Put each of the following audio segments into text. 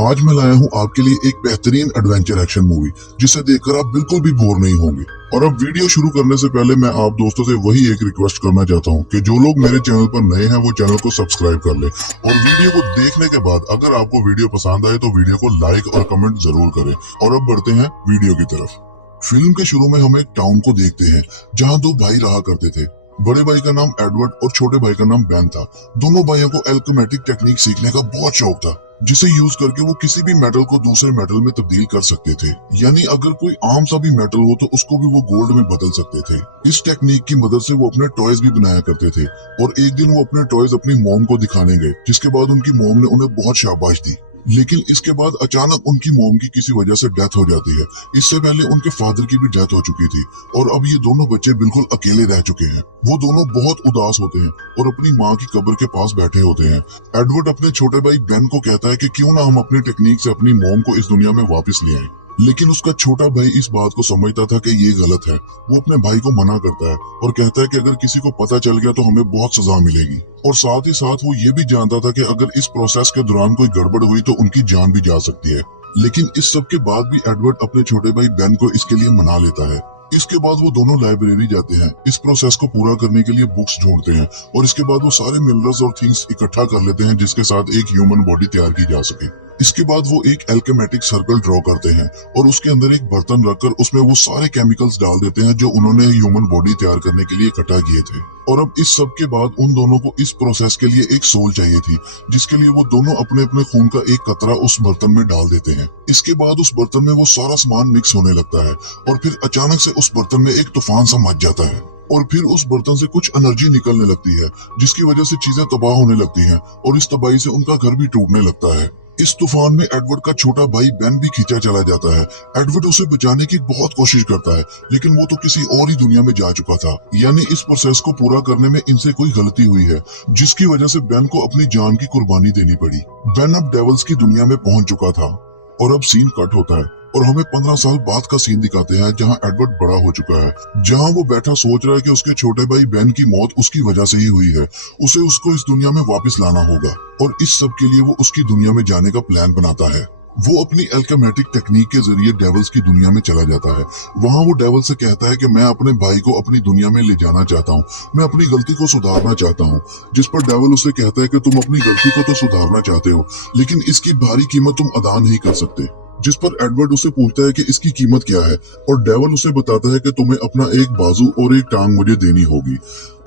आज मैं लाया हूँ आपके लिए एक बेहतरीन एडवेंचर एक्शन मूवी जिसे देखकर आप बिल्कुल भी बोर नहीं होंगे। और अब वीडियो शुरू करने से पहले मैं आप दोस्तों से वही एक रिक्वेस्ट करना चाहता हूँ कि जो लोग मेरे चैनल पर नए हैं वो चैनल को सब्सक्राइब कर ले और वीडियो को देखने के बाद अगर आपको वीडियो पसंद आए तो वीडियो को लाइक और कमेंट जरूर करें। और अब बढ़ते हैं वीडियो की तरफ। फिल्म के शुरू में हम एक टाउन को देखते हैं जहाँ दो भाई रहा करते थे। बड़े भाई का नाम एडवर्ड और छोटे भाई का नाम बेन था। दोनों भाइयों को एल्केमेटिक टेक्निक सीखने का बहुत शौक था, जिसे यूज करके वो किसी भी मेटल को दूसरे मेटल में तब्दील कर सकते थे। यानी अगर कोई आम सा भी मेटल हो तो उसको भी वो गोल्ड में बदल सकते थे। इस टेक्निक की मदद से वो अपने टॉयज भी बनाया करते थे। और एक दिन वो अपने टॉयज अपनी मॉम को दिखाने गए, जिसके बाद उनकी मॉम ने उन्हें बहुत शाबाश दी। लेकिन इसके बाद अचानक उनकी मॉम की किसी वजह से डेथ हो जाती है। इससे पहले उनके फादर की भी डेथ हो चुकी थी और अब ये दोनों बच्चे बिल्कुल अकेले रह चुके हैं। वो दोनों बहुत उदास होते हैं और अपनी माँ की कब्र के पास बैठे होते हैं। एडवर्ड अपने छोटे भाई बेन को कहता है कि क्यों ना हम अपनी टेक्निक से अपनी मॉम को इस दुनिया में वापस ले आए। लेकिन उसका छोटा भाई इस बात को समझता था कि ये गलत है। वो अपने भाई को मना करता है और कहता है कि अगर किसी को पता चल गया तो हमें बहुत सजा मिलेगी। और साथ ही साथ वो ये भी जानता था कि अगर इस प्रोसेस के दौरान कोई गड़बड़ हुई तो उनकी जान भी जा सकती है। लेकिन इस सब के बाद भी एडवर्ड अपने छोटे भाई बेन को इसके लिए मना लेता है। इसके बाद वो दोनों लाइब्रेरी जाते हैं। इस प्रोसेस को पूरा करने के लिए बुक्स ढूंढते हैं और इसके बाद वो सारे मिनरल्स और थिंग्स इकट्ठा कर लेते हैं जिसके साथ एक ह्यूमन बॉडी तैयार की जा सके। इसके बाद वो एक एल्केमेटिक सर्कल ड्रॉ करते हैं और उसके अंदर एक बर्तन रखकर उसमें वो सारे केमिकल्स डाल देते हैं जो उन्होंने ह्यूमन बॉडी तैयार करने के लिए इकट्ठा किए थे। और अब इस सब के बाद उन दोनों को इस प्रोसेस के लिए एक सोल चाहिए थी, जिसके लिए वो दोनों अपने अपने खून का एक कतरा उस बर्तन में डाल देते हैं। इसके बाद उस बर्तन में वो सारा सामान मिक्स होने लगता है और फिर अचानक से उस बर्तन में एक तूफान सा मच जाता है और फिर उस बर्तन से कुछ एनर्जी निकलने लगती है, जिसकी वजह से चीजें तबाह होने लगती हैं और इस तबाही से उनका घर भी टूटने लगता है। इस तूफान में एडवर्ड का छोटा भाई बेन भी खींचा चला जाता है। एडवर्ड उसे बचाने की बहुत कोशिश करता है, लेकिन वो तो किसी और ही दुनिया में जा चुका था। यानी इस प्रोसेस को पूरा करने में इनसे कोई गलती हुई है, जिसकी वजह से बेन को अपनी जान की कुर्बानी देनी पड़ी। बेन अब डेविल्स की दुनिया में पहुंच चुका था और अब सीन कट होता है और हमें 15 साल बाद का सीन दिखाते हैं जहां एडवर्ड बड़ा हो चुका है, जहां वो बैठा सोच रहा है कि उसके छोटे भाई बेन की मौत उसकी वजह से ही हुई है। उसे उसको इस दुनिया में वापस लाना होगा और इस सब के लिए वो उसकी दुनिया में जाने का प्लान बनाता है। वो अपनी एल्केमेटिक टेक्निक के जरिए डेविल्स की दुनिया में चला जाता है। वहाँ वो डेविल से कहता है कि मैं अपने भाई को अपनी दुनिया में ले जाना चाहता हूँ, मैं अपनी गलती को सुधारना चाहता हूँ। जिस पर डेविल उसे कहता है कि तुम अपनी गलती को तो सुधारना चाहते हो, लेकिन इसकी भारी कीमत तुम अदा नहीं कर सकते। जिस पर एडवर्ड उसे पूछता है कि इसकी कीमत क्या है और डेविल उसे बताता है कि तुम्हें अपना एक बाजू और एक टांग मुझे देनी होगी।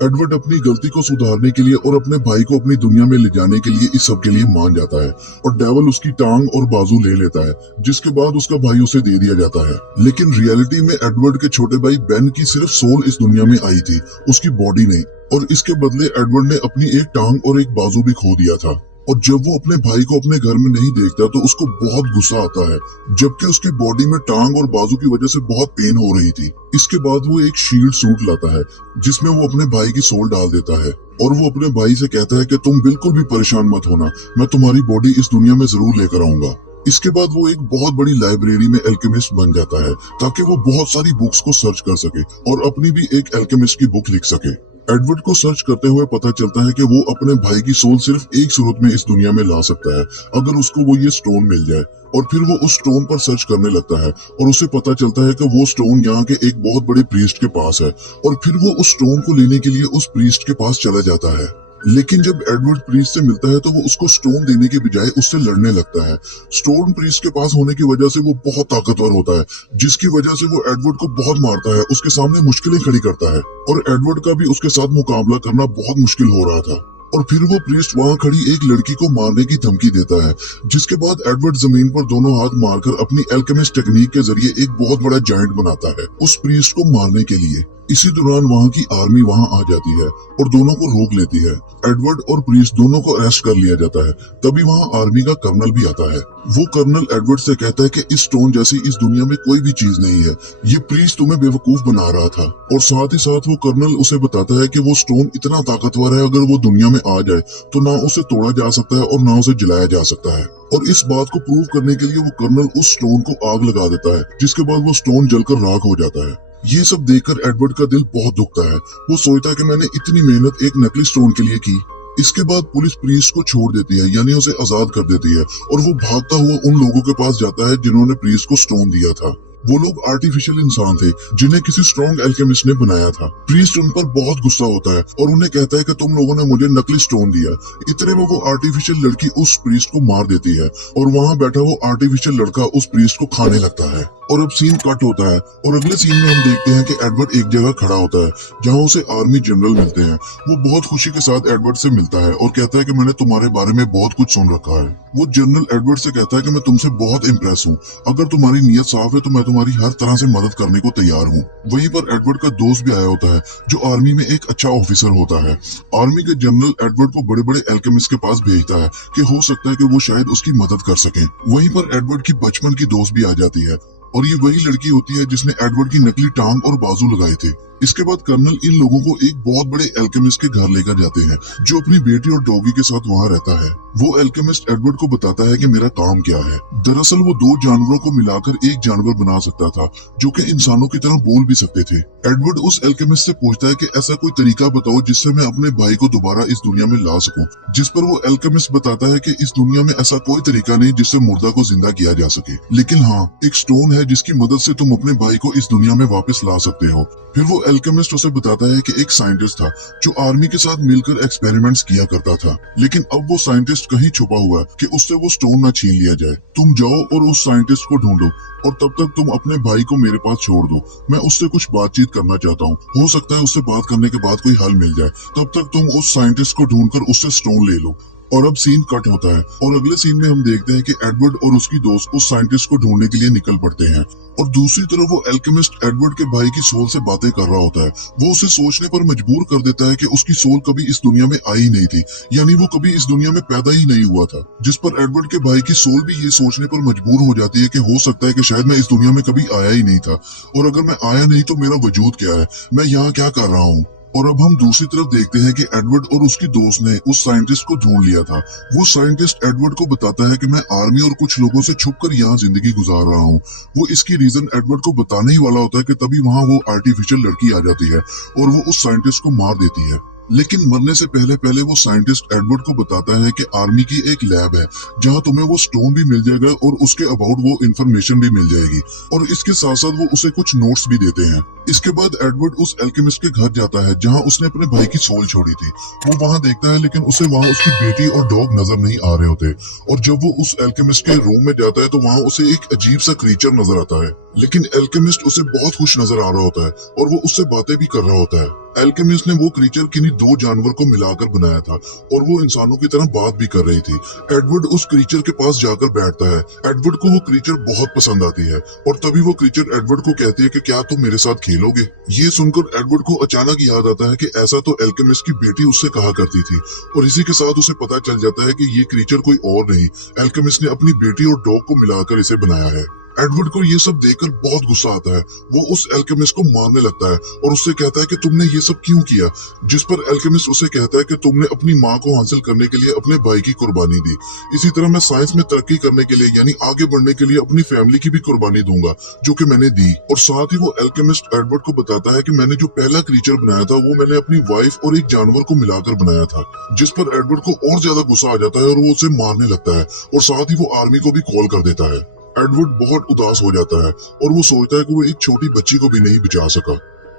एडवर्ड अपनी गलती को सुधारने के लिए और अपने भाई को अपनी दुनिया में ले जाने के लिए इस सब के लिए मान जाता है और डेविल उसकी टांग और बाजू ले लेता है, जिसके बाद उसका भाई उसे दे दिया जाता है। लेकिन रियलिटी में एडवर्ड के छोटे भाई बेन की सिर्फ सोल इस दुनिया में आई थी, उसकी बॉडी नहीं। और इसके बदले एडवर्ड ने अपनी एक टांग और एक बाजू भी खो दिया था। और जब वो अपने भाई को अपने घर में नहीं देखता तो उसको बहुत गुस्सा आता है, जबकि उसकी बॉडी में टांग और बाजू की वजह से बहुत पेन हो रही थी। इसके बाद वो एक शील्ड सूट लाता है जिसमें वो अपने भाई की सोल डाल देता है और वो अपने भाई से कहता है कि तुम बिल्कुल भी परेशान मत होना, मैं तुम्हारी बॉडी इस दुनिया में जरूर लेकर आऊंगा। इसके बाद वो एक बहुत बड़ी लाइब्रेरी में एल्केमिस्ट बन जाता है ताकि वो बहुत सारी बुक्स को सर्च कर सके और अपनी भी एक एल्केमिस्ट की बुक लिख सके। एडवर्ड को सर्च करते हुए पता चलता है कि वो अपने भाई की सोल सिर्फ एक सूरत में इस दुनिया में ला सकता है, अगर उसको वो ये स्टोन मिल जाए। और फिर वो उस स्टोन पर सर्च करने लगता है और उसे पता चलता है कि वो स्टोन यहाँ के एक बहुत बड़े प्रीस्ट के पास है और फिर वो उस स्टोन को लेने के लिए उस प्रीस्ट के पास चला जाता है। लेकिन जब एडवर्ड प्रीस्ट से मिलता है तो वो उसको स्टोन देने के बजाय उससे लड़ने लगता है। स्टोन प्रीस्ट के पास होने की वजह से वो बहुत ताकतवर होता है, जिसकी वजह से वो एडवर्ड को बहुत मारता है, उसके सामने मुश्किलें खड़ी करता है और एडवर्ड का भी उसके साथ मुकाबला करना बहुत मुश्किल हो रहा था। और फिर वो प्रीस्ट वहाँ खड़ी एक लड़की को मारने की धमकी देता है, जिसके बाद एडवर्ड जमीन पर दोनों हाथ मारकर अपनी एल्केमिस्ट टेक्निक के जरिए एक बहुत बड़ा जायंट बनाता है उस प्रीस्ट को मारने के लिए। इसी दौरान वहाँ की आर्मी वहाँ आ जाती है और दोनों को रोक लेती है। एडवर्ड और प्रीस्ट दोनों को अरेस्ट कर लिया जाता है। तभी वहाँ आर्मी का कर्नल भी आता है। वो कर्नल एडवर्ड से कहता है कि इस स्टोन जैसी इस दुनिया में कोई भी चीज नहीं है, ये प्रीस्ट तुम्हें बेवकूफ बना रहा था। और साथ ही साथ वो कर्नल उसे बताता है कि वो स्टोन इतना ताकतवर है, अगर वो दुनिया में आ जाए तो ना उसे तोड़ा जा सकता है और ना उसे जलाया जा सकता है। और इस बात को प्रूव करने के लिए वो कर्नल उस स्टोन को आग लगा देता है, जिसके बाद वो स्टोन जलकर राख हो जाता है। ये सब देखकर एडवर्ड का दिल बहुत दुखता है। वो सोचता है कि मैंने इतनी मेहनत एक नकली स्टोन के लिए की इसके बाद पुलिस प्रीस्ट को छोड़ देती है, यानी उसे आजाद कर देती है, और वो भागता हुआ उन लोगों के पास जाता है जिन्होंने प्रीस्ट को स्टोन दिया था। वो लोग आर्टिफिशियल इंसान थे जिन्हें किसी स्ट्रॉन्ग एल्केमिस्ट ने बनाया था। प्रीस्ट उन पर बहुत गुस्सा होता है और उन्हें कहता है कि तुम लोगों ने मुझे नकली स्टोन दिया। इतने में वो आर्टिफिशियल लड़की उस प्रीस्ट को मार देती है और वहाँ बैठा वो आर्टिफिशियल लड़का उस प्रीस्ट को खाने लगता है। और अब सीन कट होता है और अगले सीन में हम देखते हैं कि एडवर्ड एक जगह खड़ा होता है जहाँ उसे आर्मी जनरल मिलते हैं। वो बहुत खुशी के साथ एडवर्ड से मिलता है और कहता है कि मैंने तुम्हारे बारे में बहुत कुछ सुन रखा है। वो जनरल एडवर्ड से कहता है कि मैं तुमसे बहुत इम्प्रेस हूँ, अगर तुम्हारी नीयत साफ है तो मैं तुम्हारी हर तरह से मदद करने को तैयार हूँ। वहीं पर एडवर्ड का दोस्त भी आया होता है जो आर्मी में एक अच्छा ऑफिसर होता है। आर्मी के जनरल एडवर्ड को बड़े बड़े एल्केमिस्ट के पास भेजता है कि हो सकता है कि वो शायद उसकी मदद कर सके। वहीं पर एडवर्ड की बचपन की दोस्त भी आ जाती है और ये वही लड़की होती है जिसने एडवर्ड की नकली टांग और बाजू लगाए थे। इसके बाद कर्नल इन लोगों को एक बहुत बड़े एल्केमिस्ट के घर लेकर जाते हैं जो अपनी बेटी और डॉगी के साथ वहाँ रहता है। वो एल्केमिस्ट एडवर्ड को बताता है कि मेरा काम क्या है। दरअसल वो दो जानवरों को मिलाकर एक जानवर बना सकता था जो कि इंसानों की तरह बोल भी सकते थे। एडवर्ड उस एल्केमिस्ट से पूछता है कि ऐसा कोई तरीका बताओ जिससे मैं अपने भाई को दोबारा इस दुनिया में ला सकूं, जिस पर वो एल्केमिस्ट बताता है कि इस दुनिया में ऐसा कोई तरीका नहीं जिससे मुर्दा को जिंदा किया जा सके, लेकिन हाँ एक स्टोन है जिसकी मदद से तुम अपने भाई को इस दुनिया में वापस ला सकते हो। फिर वो एल्केमिस्ट उसे बताता है कि एक साइंटिस्ट था जो आर्मी के साथ मिलकर एक्सपेरिमेंट्स किया करता था, लेकिन अब वो साइंटिस्ट कहीं छुपा हुआ है कि उससे वो स्टोन न छीन लिया जाए। तुम जाओ और उस साइंटिस्ट को ढूंढो और तब तक तुम अपने भाई को मेरे पास छोड़ दो। मैं उससे कुछ बातचीत करना चाहता हूँ, हो सकता है उससे बात करने के बाद कोई हल मिल जाए। तब तक तुम उस साइंटिस्ट को ढूंढकर उससे स्टोन ले लो। और अब सीन कट होता है और अगले सीन में हम देखते हैं कि एडवर्ड और उसकी दोस्त उस साइंटिस्ट को ढूंढने के लिए निकल पड़ते हैं और दूसरी तरफ वो एल्केमिस्ट एडवर्ड के भाई की सोल से बातें कर रहा होता है। वो उसे सोचने पर मजबूर कर देता है कि उसकी सोल कभी इस दुनिया में आई नहीं थी, यानी वो कभी इस दुनिया में पैदा ही नहीं हुआ था, जिस पर एडवर्ड के भाई की सोल भी ये सोचने पर मजबूर हो जाती है कि हो सकता है कि शायद मैं इस दुनिया में कभी आया ही नहीं था, और अगर मैं आया नहीं तो मेरा वजूद क्या है, मैं यहाँ क्या कर रहा हूँ। और अब हम दूसरी तरफ देखते हैं कि एडवर्ड और उसकी दोस्त ने उस साइंटिस्ट को ढूंढ लिया था। वो साइंटिस्ट एडवर्ड को बताता है कि मैं आर्मी और कुछ लोगों से छुपकर यहाँ जिंदगी गुजार रहा हूँ। वो इसकी रीजन एडवर्ड को बताने ही वाला होता है कि तभी वहाँ वो आर्टिफिशियल लड़की आ जाती है और वो उस साइंटिस्ट को मार देती है। लेकिन मरने से पहले पहले वो साइंटिस्ट एडवर्ड को बताता है कि आर्मी की एक लैब है जहां तुम्हें वो स्टोन भी मिल जाएगा और उसके अबाउट वो इन्फॉर्मेशन भी मिल जाएगी, और इसके साथ साथ वो उसे कुछ नोट्स भी देते हैं। इसके बाद एडवर्ड उस एल्केमिस्ट के घर जाता है जहां उसने अपने भाई की सोल छोड़ी थी। वो वहां देखता है लेकिन उसे वहां उसकी बेटी और डॉग नजर नहीं आ रहे होते, और जब वो उस एल्केमिस्ट के रूम में जाता है तो वहां उसे एक अजीब सा क्रीचर नजर आता है। लेकिन एल्केमिस्ट उसे बहुत खुश नजर आ रहा होता है और वो उससे बातें भी कर रहा होता है। एल्केमिस्ट ने वो क्रीचर किन्हीं दो जानवर को मिलाकर बनाया था और वो इंसानों की तरह बात भी कर रही थी। एडवर्ड उस क्रीचर के पास जाकर बैठता है। एडवर्ड को वो क्रीचर बहुत पसंद आती है और तभी वो क्रीचर एडवर्ड को कहती है कि क्या तुम मेरे साथ खेलोगे। ये सुनकर एडवर्ड को अचानक याद आता है कि ऐसा तो एल्केमिस्ट की बेटी उससे कहा करती थी, और इसी के साथ उसे पता चल जाता है कि ये क्रीचर कोई और नहीं, एल्केमिस्ट ने अपनी बेटी और डॉग को मिलाकर इसे बनाया है। एडवर्ड को ये सब देखकर बहुत गुस्सा आता है। वो उस एल्केमिस्ट को मारने लगता है और उससे कहता है कि तुमने ये सब क्यों किया, जिस पर एल्केमिस्ट उसे कहता है कि तुमने अपनी माँ को हासिल करने के लिए अपने भाई की कुर्बानी दी, इसी तरह मैं साइंस में तरक्की करने के लिए यानी आगे बढ़ने के लिए अपनी फैमिली की भी कुर्बानी दूंगा जो कि मैंने दी। और साथ ही वो एल्केमिस्ट एडवर्ड को बताता है कि मैंने जो पहला क्रीचर बनाया था वो मैंने अपनी वाइफ और एक जानवर को मिलाकर बनाया था, जिस पर एडवर्ड को और ज्यादा गुस्सा आ जाता है और वो उसे मारने लगता है और साथ ही वो आर्मी को भी कॉल कर देता है। एडवर्ड बहुत उदास हो जाता है और वो सोचता है कि वो एक छोटी बच्ची को भी नहीं बचा सका।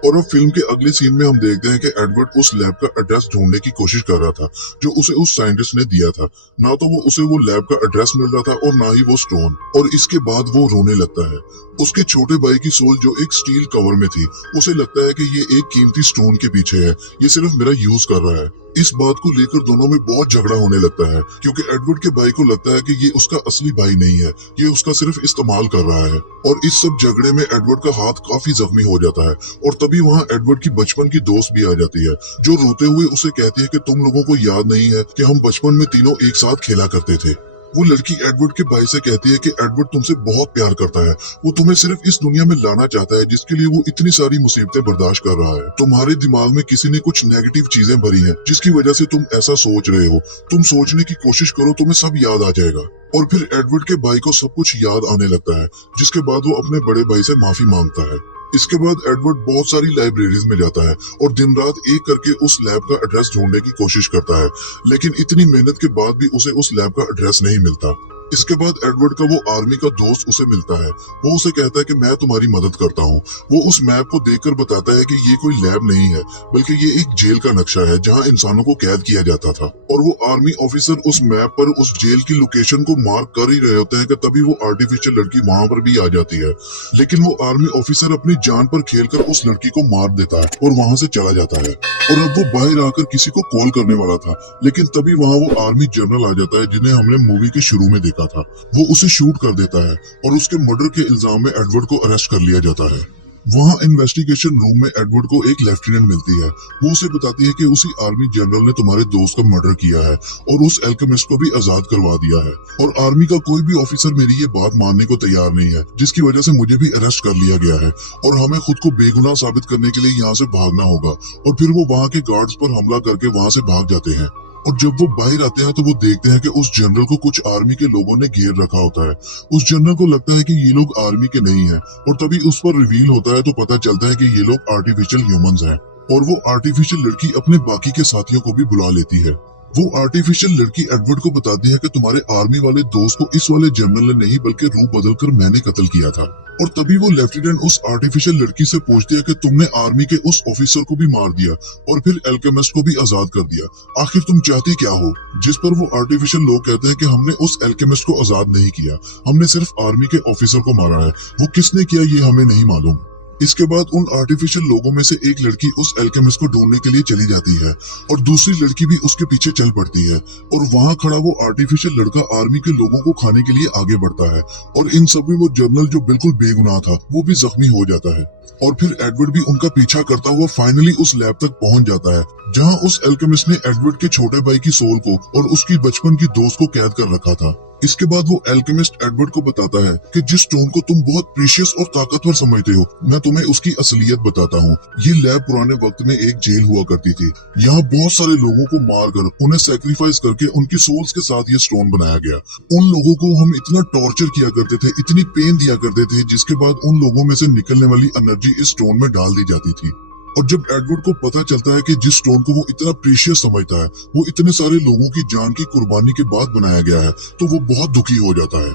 और अब फिल्म के अगले सीन में हम देखते हैं कि एडवर्ड उस लैब का एड्रेस ढूंढने की कोशिश कर रहा था जो उसे उस साइंटिस्ट ने दिया था। ना तो वो उसे वो लैब का एड्रेस मिल रहा था और ना ही वो स्टोन, और इसके बाद वो रोने लगता है। उसके छोटे भाई की सोल जो एक स्टील कवर में थी, उसे लगता है कि ये एक कीमती स्टोन के पीछे है, ये सिर्फ मेरा यूज कर रहा है। इस बात को लेकर दोनों में बहुत झगड़ा होने लगता है क्योंकि एडवर्ड के भाई को लगता है कि ये उसका असली भाई नहीं है, ये उसका सिर्फ इस्तेमाल कर रहा है। और इस सब झगड़े में एडवर्ड का हाथ काफी जख्मी हो जाता है और तभी वहाँ एडवर्ड की बचपन की दोस्त भी आ जाती है जो रोते हुए उसे कहती है कि तुम लोगों को याद नहीं है कि हम बचपन में तीनों एक साथ खेला करते थे। वो लड़की एडवर्ड के भाई से कहती है कि एडवर्ड तुमसे बहुत प्यार करता है, वो तुम्हें सिर्फ इस दुनिया में लाना चाहता है जिसके लिए वो इतनी सारी मुसीबतें बर्दाश्त कर रहा है। तुम्हारे दिमाग में किसी ने कुछ नेगेटिव चीजें भरी हैं जिसकी वजह से तुम ऐसा सोच रहे हो। तुम सोचने की कोशिश करो, तुम्हें सब याद आ जाएगा। और फिर एडवर्ड के भाई को सब कुछ याद आने लगता है, जिसके बाद वो अपने बड़े भाई से माफी मांगता है। इसके बाद एडवर्ड बहुत सारी लाइब्रेरीज में जाता है और दिन रात एक करके उस लैब का एड्रेस ढूंढने की कोशिश करता है, लेकिन इतनी मेहनत के बाद भी उसे उस लैब का एड्रेस नहीं मिलता। इसके बाद एडवर्ड का वो आर्मी का दोस्त उसे मिलता है। वो उसे कहता है कि मैं तुम्हारी मदद करता हूँ। वो उस मैप को देखकर बताता है कि ये कोई लैब नहीं है, बल्कि ये एक जेल का नक्शा है जहाँ इंसानों को कैद किया जाता था। और वो आर्मी ऑफिसर उस मैप पर उस जेल की लोकेशन को मार्क कर ही रहे होते हैं कि तभी वो आर्टिफिशियल लड़की वहां पर भी आ जाती है। लेकिन वो आर्मी ऑफिसर अपनी जान पर खेलकर उस लड़की को मार देता है और वहां से चला जाता है। और अब वो बाहर आकर किसी को कॉल करने वाला था, लेकिन तभी वहां वो आर्मी जनरल आ जाता है जिन्हें हमने मूवी के शुरू में देखा था। वो उसे शूट कर देता है और उसके मर्डर के इल्जाम में एडवर्ड को अरेस्ट कर लिया जाता है। वहां इन्वेस्टिगेशन रूम में एडवर्ड को एक लेफ्टिनेंट मिलती है। वो उसे बताती है कि उसी आर्मी जनरल ने तुम्हारे दोस्त का मर्डर किया है और उस एल्केमिस्ट को भी आजाद करवा दिया है। और आर्मी का कोई भी ऑफिसर मेरी ये बात मानने को तैयार नहीं है, जिसकी वजह से मुझे भी अरेस्ट कर लिया गया है और हमें खुद को बेगुनाह साबित करने के लिए यहाँ से भागना होगा। और फिर वो वहाँ के गार्ड्स पर हमला करके वहाँ से भाग जाते हैं। और जब वो बाहर आते हैं तो वो देखते हैं कि उस जनरल को कुछ आर्मी के लोगों ने घेर रखा होता है। उस जनरल को लगता है कि ये लोग आर्मी के नहीं हैं और तभी उस पर रिवील होता है तो पता चलता है कि ये लोग आर्टिफिशियल ह्यूमंस हैं। और वो आर्टिफिशियल लड़की अपने बाकी के साथियों को भी बुला लेती है। वो आर्टिफिशियल लड़की एडवर्ड को बताती है कि तुम्हारे आर्मी वाले दोस्त को इस वाले जनरल ने नहीं बल्कि रूप बदलकर मैंने कत्ल किया था। और तभी वो लेफ्टिनेंट उस आर्टिफिशियल लड़की से पूछती है कि तुमने आर्मी के उस ऑफिसर को भी मार दिया और फिर एल्केमिस्ट को भी आजाद कर दिया, आखिर तुम चाहती क्या हो? जिस पर वो आर्टिफिशियल लोग कहते हैं कि हमने उस एल्केमिस्ट को आजाद नहीं किया, हमने सिर्फ आर्मी के ऑफिसर को मारा है। वो किसने किया ये हमें नहीं मालूम। इसके बाद उन आर्टिफिशियल लोगों में से एक लड़की उस एल्केमिस्ट को ढूंढने के लिए चली जाती है और दूसरी लड़की भी उसके पीछे चल पड़ती है। और वहां खड़ा वो आर्टिफिशियल लड़का आर्मी के लोगों को खाने के लिए आगे बढ़ता है और इन सब में वो जनरल जो बिल्कुल बेगुनाह था वो भी जख्मी हो जाता है। और फिर एडवर्ड भी उनका पीछा करता हुआ फाइनली उस लैब तक पहुंच जाता है जहां उस एल्केमिस्ट ने एडवर्ड के छोटे भाई की सोल को और उसकी बचपन की दोस्त को कैद कर रखा था। इसके बाद वो एल्केमिस्ट एडवर्ड को बताता है कि जिस स्टोन को तुम बहुत प्रीशियस और ताकतवर समझते हो, मैं तुम्हें उसकी असलियत बताता हूँ। ये लैब पुराने वक्त में एक जेल हुआ करती थी। यहाँ बहुत सारे लोगों को मारकर उन्हें सैक्रिफाइस करके उनकी सोल्स के साथ ये स्टोन बनाया गया। उन लोगों को हम इतना टॉर्चर किया करते थे, इतनी पेन दिया करते थे, जिसके बाद उन लोगों में से निकलने वाली एनर्जी इस स्टोन में डाल दी जाती थी। और जब एडवर्ड को पता चलता है कि जिस स्टोन को वो इतना प्रीशियस समझता है वो इतने सारे लोगों की जान की कुर्बानी के बाद बनाया गया है, तो वो बहुत दुखी हो जाता है।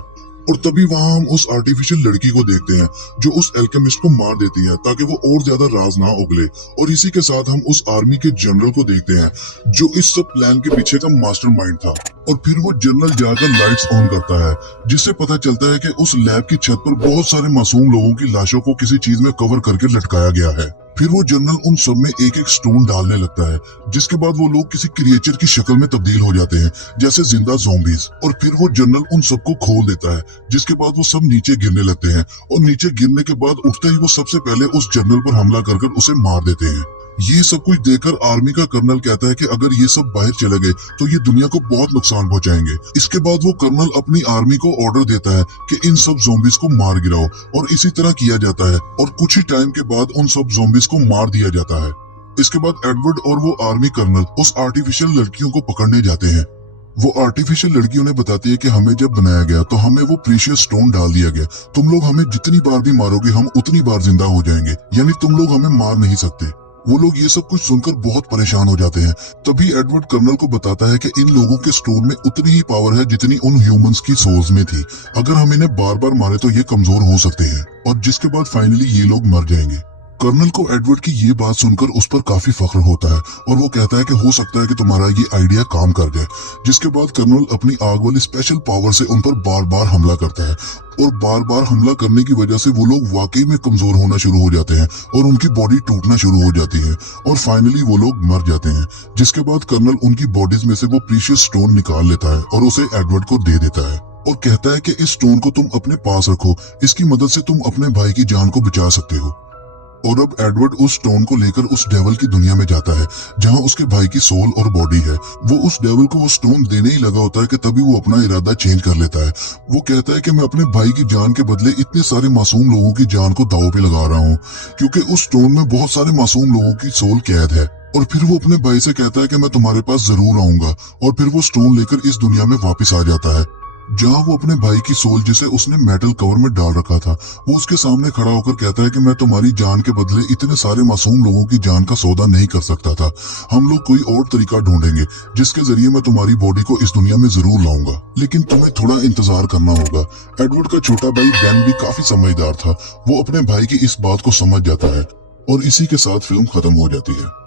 और तभी वहां हम उस आर्टिफिशियल लड़की को देखते हैं जो उस एल्केमिस्ट को मार देती है ताकि वो और ज्यादा राज ना उगले। और इसी के साथ हम उस आर्मी के जनरल को देखते हैं जो इस सब प्लान के पीछे का मास्टरमाइंड था। और फिर वो जनरल जाकर लाइट्स ऑन करता है, जिससे पता चलता है कि उस लैब की छत पर बहुत सारे मासूम लोगों की लाशों को किसी चीज में कवर करके लटकाया गया है। फिर वो जनरल उन सब में एक एक स्टोन डालने लगता है, जिसके बाद वो लोग किसी क्रिएचर की शक्ल में तब्दील हो जाते हैं, जैसे जिंदा ज़ॉम्बीज। और फिर वो जनरल उन सबको खोल देता है, जिसके बाद वो सब नीचे गिरने लगते हैं। और नीचे गिरने के बाद उठते ही वो सबसे पहले उस जनरल पर हमला कर उसे मार देते हैं। ये सब कुछ देखकर आर्मी का कर्नल कहता है कि अगर ये सब बाहर चले गए तो ये दुनिया को बहुत नुकसान पहुंचाएंगे। इसके बाद वो कर्नल अपनी आर्मी को ऑर्डर देता है कि इन सब ज़ॉम्बीज को मार गिराओ, और इसी तरह किया जाता है। और कुछ ही टाइम के बाद उन सब ज़ॉम्बीज को मार दिया जाता है। इसके बाद एडवर्ड और वो आर्मी कर्नल उस आर्टिफिशियल लड़कियों को पकड़ने जाते हैं। वो आर्टिफिशियल लड़कियों ने बताती है कि हमें जब बनाया गया तो हमें वो प्रीशियस स्टोन डाल दिया गया। तुम लोग हमें जितनी बार भी मारोगे हम उतनी बार जिंदा हो जाएंगे, यानी तुम लोग हमें मार नहीं सकते। वो लोग ये सब कुछ सुनकर बहुत परेशान हो जाते हैं। तभी एडवर्ड कर्नल को बताता है कि इन लोगों के स्टोन में उतनी ही पावर है जितनी उन ह्यूमंस की सोल्स में थी। अगर हम इन्हें बार बार मारे तो ये कमजोर हो सकते हैं और जिसके बाद फाइनली ये लोग मर जाएंगे। कर्नल को एडवर्ड की ये बात सुनकर उस पर काफी फख्र होता है और वो कहता है कि हो सकता है कि तुम्हारा ये आइडिया काम कर जाए। जिसके बाद कर्नल अपनी आग वाली स्पेशल पावर से उन पर बार बार हमला करता है और बार बार हमला करने की वजह से वो लोग वाकई में कमजोर होना शुरू हो जाते हैं और उनकी बॉडी टूटना शुरू हो जाती है और फाइनली वो लोग मर जाते हैं। जिसके बाद कर्नल उनकी बॉडीज में से वो प्रीशियस स्टोन निकाल लेता है और उसे एडवर्ड को दे देता है और कहता है कि इस स्टोन को तुम अपने पास रखो, इसकी मदद से तुम अपने भाई की जान को बचा सकते हो। और अब एडवर्ड उस स्टोन को लेकर उस डेविल की दुनिया में जाता है जहां उसके भाई की सोल और बॉडी है। वो उस डेविल को वो स्टोन देने ही लगा होता है कि तभी वो अपना इरादा चेंज कर लेता है। वो कहता है कि मैं अपने भाई की जान के बदले इतने सारे मासूम लोगों की जान को दांव पे लगा रहा हूँ, क्योंकि उस स्टोन में बहुत सारे मासूम लोगों की सोल कैद है। और फिर वो अपने भाई से कहता है कि मैं तुम्हारे पास जरूर आऊंगा, और फिर वो स्टोन लेकर इस दुनिया में वापस आ जाता है। जहाँ वो अपने भाई की सोल जिसे उसने मेटल कवर में डाल रखा था वो उसके सामने खड़ा होकर कहता है कि मैं तुम्हारी जान के बदले इतने सारे मासूम लोगों की जान का सौदा नहीं कर सकता था। हम लोग कोई और तरीका ढूंढेंगे जिसके जरिए मैं तुम्हारी बॉडी को इस दुनिया में जरूर लाऊंगा, लेकिन तुम्हें थोड़ा इंतजार करना होगा। एडवर्ड का छोटा भाई बेन भी काफी समझदार था। वो अपने भाई की इस बात को समझ जाता है और इसी के साथ फिल्म खत्म हो जाती है।